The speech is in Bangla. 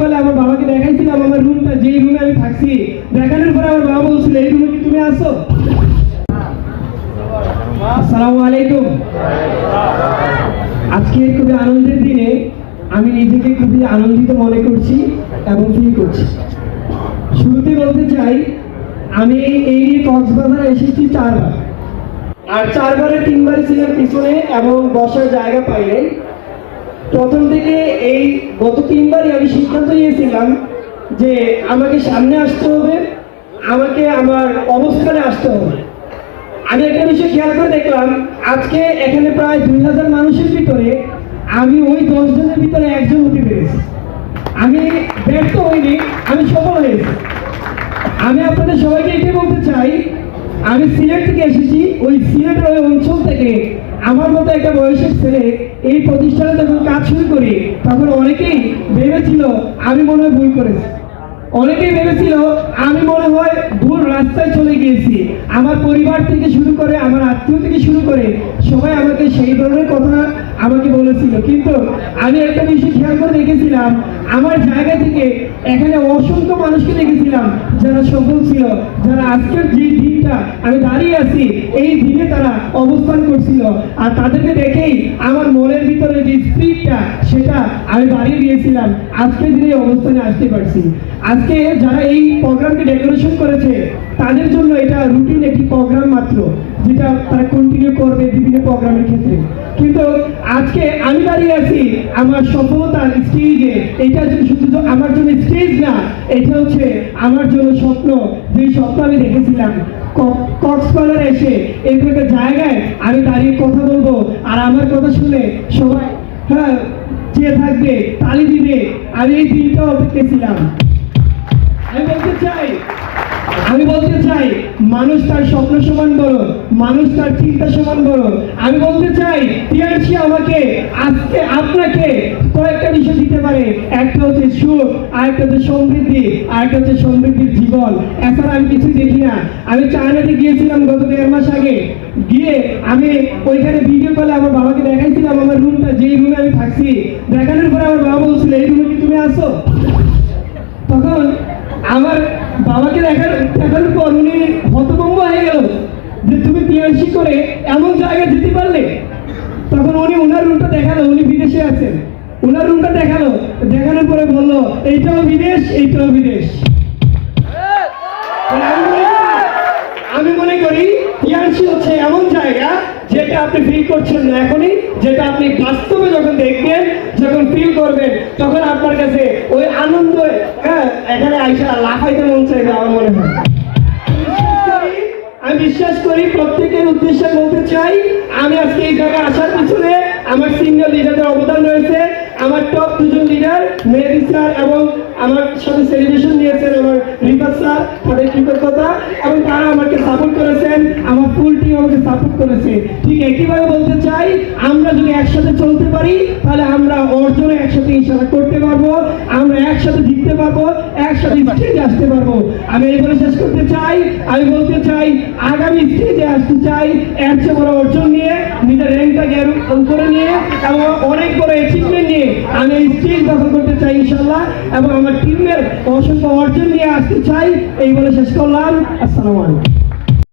কলে আমার বাবাকে দেখাইছিলাম আমার রুমটা, যেই রুমে আমি থাকছি। দেখানোর পরে আমার বাবা বলছিল এই রুমে কি তুমি আসো? আসসালামু আলাইকুম। আজকে খুবই আনন্দের দিনে আমি নিজেকে খুবই আনন্দিত মনে করছি এবং ফিল করছি। শুরুতে বলতে চাই, আমি এই কক্সবাজার এসেছি 4 বার, আর 4 বারে 3 বারই ছিলাম পিছনে এবং বসার জায়গা পাইনি। প্রথম থেকে এই গত 3 বারই আমি সিদ্ধান্ত নিয়েছিলাম যে আমাকে সামনে আসতে হবে, আমাকে আমার অবস্থানে আসতে হবে। আমি একটা বিষয় খেয়াল করে দেখলাম, আজকে এখানে প্রায় 2000 মানুষের ভিতরে আমি ওই 10 জনের ভিতরে একজন হতে পেরেছি। আমি ব্যর্থ হইনি, আমি সফল হয়েছি। আমি আপনাদের সবাইকে এটাই বলতে চাই, আমি সিলেট থেকে এসেছি, ওই সিলেটের ওই অঞ্চল থেকে আমার মতো একটা বয়সের ছেলে এই প্রতিষ্ঠানে যখন কাজ শুরু করি, তখন অনেকেই ভেবেছিল আমি মনে হয় ভুল করেছি, অনেকেই ভেবেছিল আমি মনে হয় ভুল রাস্তায় চলে গিয়েছি। আমার পরিবার থেকে শুরু করে, আমার আত্মীয় থেকে শুরু করে সবাই আমাকে সেই ধরনের কথা আমাকে বলেছিল। কিন্তু আমি একটা বিষয় খেয়াল করে দেখেছিলাম, আমার জায়গা থেকে এখানে অসংখ্য মানুষকে দেখেছিলাম যারা সফল ছিল, যারা আজকের যে দিনটা আমি দাঁড়িয়ে আছি এই দিনে তারা অবস্থান করছিল। আর তাদেরকে দেখেই আমার মনের ভিতরে যে স্পিডটা সেটা আমি বাড়িয়ে দিয়েছিলাম, আজকের দিনে অবস্থানে আসতে পারছি। আজকে যারা এই প্রোগ্রামকে ডেকোরেশন করেছে তাদের জন্য এটা রুটিন একটি প্রোগ্রাম মাত্র, যেটা তারা কন্টিনিউ করবে বিভিন্ন প্রোগ্রামের ক্ষেত্রে। কিন্তু আজকে আমি দাঁড়িয়ে আছি আমার সফলতার স্টেজে। এটা শুধু আমার জন্য স্টেজ না, এটা হচ্ছে আমার জন্য স্বপ্ন, যে স্বপ্ন আমি দেখেছিলাম কক্সবাজারে এসে এরকম একটা জায়গায় আমি দাঁড়িয়ে কথা বলবো, আর আমার কথা শুনে সবাই চেয়ে থাকবে, তালি দিবে। আমি এই দিনটা অপেক্ষা ছিলাম। আমি বলতে চাই মানুষ তার স্বপ্ন সমান বড়, মানুষ তার চিন্তা সমান বড়। আমি বলতে চাই টিআরসি আমাকে আজকে আপনাকে কয়েকটা বিষয় দিতে পারে। একটা হচ্ছে সুখ, আরেকটা হচ্ছে সমৃদ্ধি, আরেকটা হচ্ছে সমৃদ্ধির জীবন। এছাড়া আমি কিছু দেখি না। আমি চায়নাতে গিয়েছিলাম গত 1.5 মাস আগে, গিয়ে আমি ওইখানে ভিডিও কলে আমার বাবাকে দেখাইছিলাম আমার রুমটা, যেই রুমে আমি থাকছি। দেখানোর পরে আমার বাবা বলছিল এই রুমে কি তুমি আসো? তখন আমার বাবাকে দেখানোর পর উনি হতভম্ব হয়ে গেল যে তুমি টিআরসি করে এমন জায়গায় যেতে পারলে। তখন উনি ওনার রুমটা দেখালো, উনি বিদেশে আছেন, ওনার রুমটা দেখালো। দেখানোর পরে বললো এইটাও বিদেশ, এইটাও বিদেশ। আমি মনে করি টিআরসি হচ্ছে এমন জায়গা যেটা আপনি ফিল করছেন না এখনই, যেটা আপনি বাস্তবে যখন দেখবেন, যখন ফিল করবেন, তখন আপনার কাছে ওই আনন্দ এখানে আইসা লাফাইতে মন চাইবে আমার মনে হয়। আমি বিশ্বাস করি, প্রত্যেকের উদ্দেশ্যে বলতে চাই, আমি আজকে এই জায়গায় আসার পিছনে আমার সিনিয়র লিডারদের অবদান রয়েছে। আমার টপ 2 জন লিডার মেহেদী স্যার এবং আমার সাথে সেলিব্রেশন নিয়েছেন আমার রিফাত স্যার, তাদের কৃতজ্ঞতা। এবং তারা আমাকে সাপোর্ট করেছেন, আমার ফুল টিম আমাকে সাপোর্ট করেছে। ঠিক একইভাবে বলতে চাই, আমরা যদি একসাথে চলতে পারি তাহলে আমরা অর্জনে একসাথে ইনশাআল্লাহ করতে পারবো, আমরা একসাথে জিততে পারবো, একসাথে স্টেজে আসতে পারবো। আমি এই বলে শেষ করতে চাই, আমি বলতে চাই আগামী স্টেজে আসতে চাই এর চেয়ে বড় অর্জন নিয়ে, নিজের র্যাঙ্কটাকে করে নিয়ে এবং অনেক বড় অ্যাচিভমেন্ট নিয়ে আমি এই স্টেজ দখল করতে চাই ইনশাআল্লাহ, এবং আমার টিমের অসংখ্য অর্জন নিয়ে আসতে চাই। এই বলে শেষ করলাম। আসসালামু আলাইকুম।